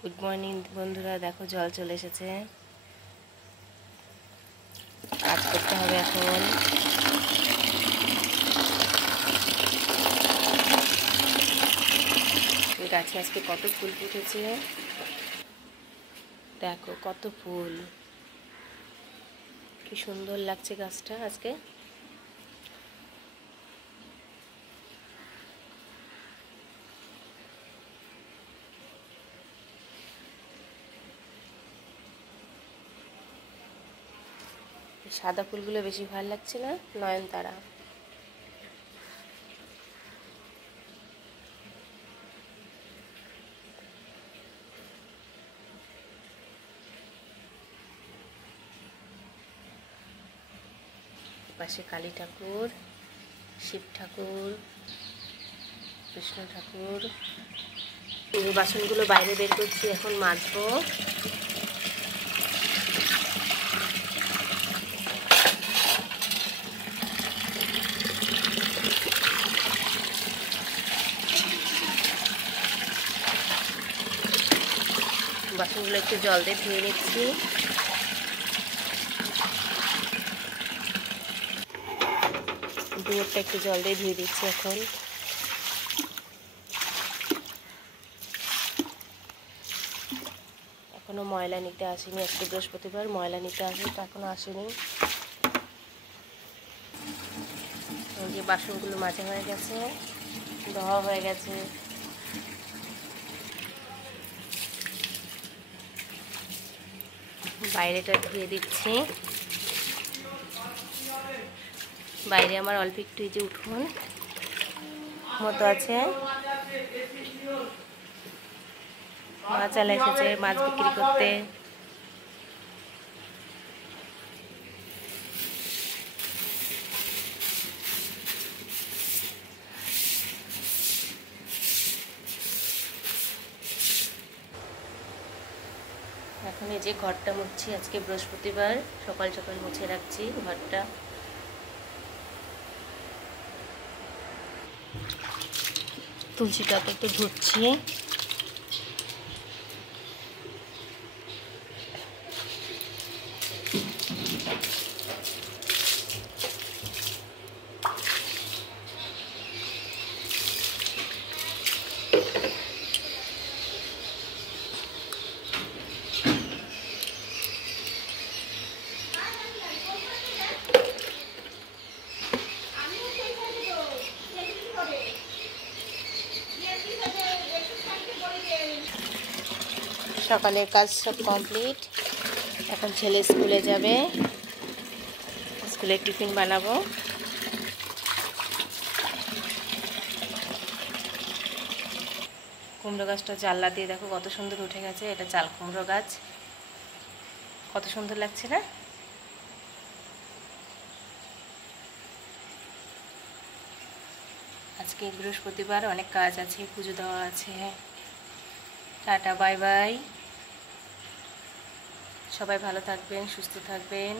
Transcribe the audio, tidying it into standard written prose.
Good morning বন্ধুরা, দেখো জল চলে এসেছে। কাজ করতে হবে এখন। গাছে আজকে কত ফুল ফুটেছে, দেখো কত ফুল, কি সুন্দর লাগছে গাছটা আজকে। সাদা ফুলগুলো বেশি ভালো লাগছে না, নয়নতারা। পাশে কালী ঠাকুর, শিব ঠাকুর, কৃষ্ণ ঠাকুর। এই বাসনগুলো বাইরে বের করছি, এখন মাজবো। বাসনগুলো একটু জল দিয়ে ধুয়ে নিচ্ছি। দুয়ারটা একটু জল দিয়ে ধুয়ে দিচ্ছি এখন। এখনো ময়লা নিতে আসেনি, আজকে বৃহস্পতিবার, ময়লা নিতে আসবে তো এখনো আসেনি। এই যে বাসনগুলো মাজা হয়ে গেছে, ধোয়া হয়ে গেছে। বাইরেটা ধুয়ে দিচ্ছি। বাইরে আমার অল্প একটু এই যে উঠোন মতো আছে, মাছ আলা এসেছে মাছ বিক্রি করতে। এখন এই যে ঘরটা মুছছি, আজকে বৃহস্পতিবার, সকাল সকাল মুছে রাখছি ঘরটা। তুলসীটাকে একটু ধুচ্ছি। সকালের কাজ সব কমপ্লিট। এখন ছেলে স্কুলে যাবে, স্কুলে টিফিন বানাবো। কুমড়ো গাছটা জানলা দিয়ে দেখো কত সুন্দর উঠে গেছে। এটা চাল কুমড়ো গাছ, কত সুন্দর লাগছে না? আজকে বৃহস্পতিবার, অনেক কাজ আছে, পুজো দেওয়া আছে। Tata, bye bye. সবাই ভালো থাকবেন, সুস্থ থাকবেন।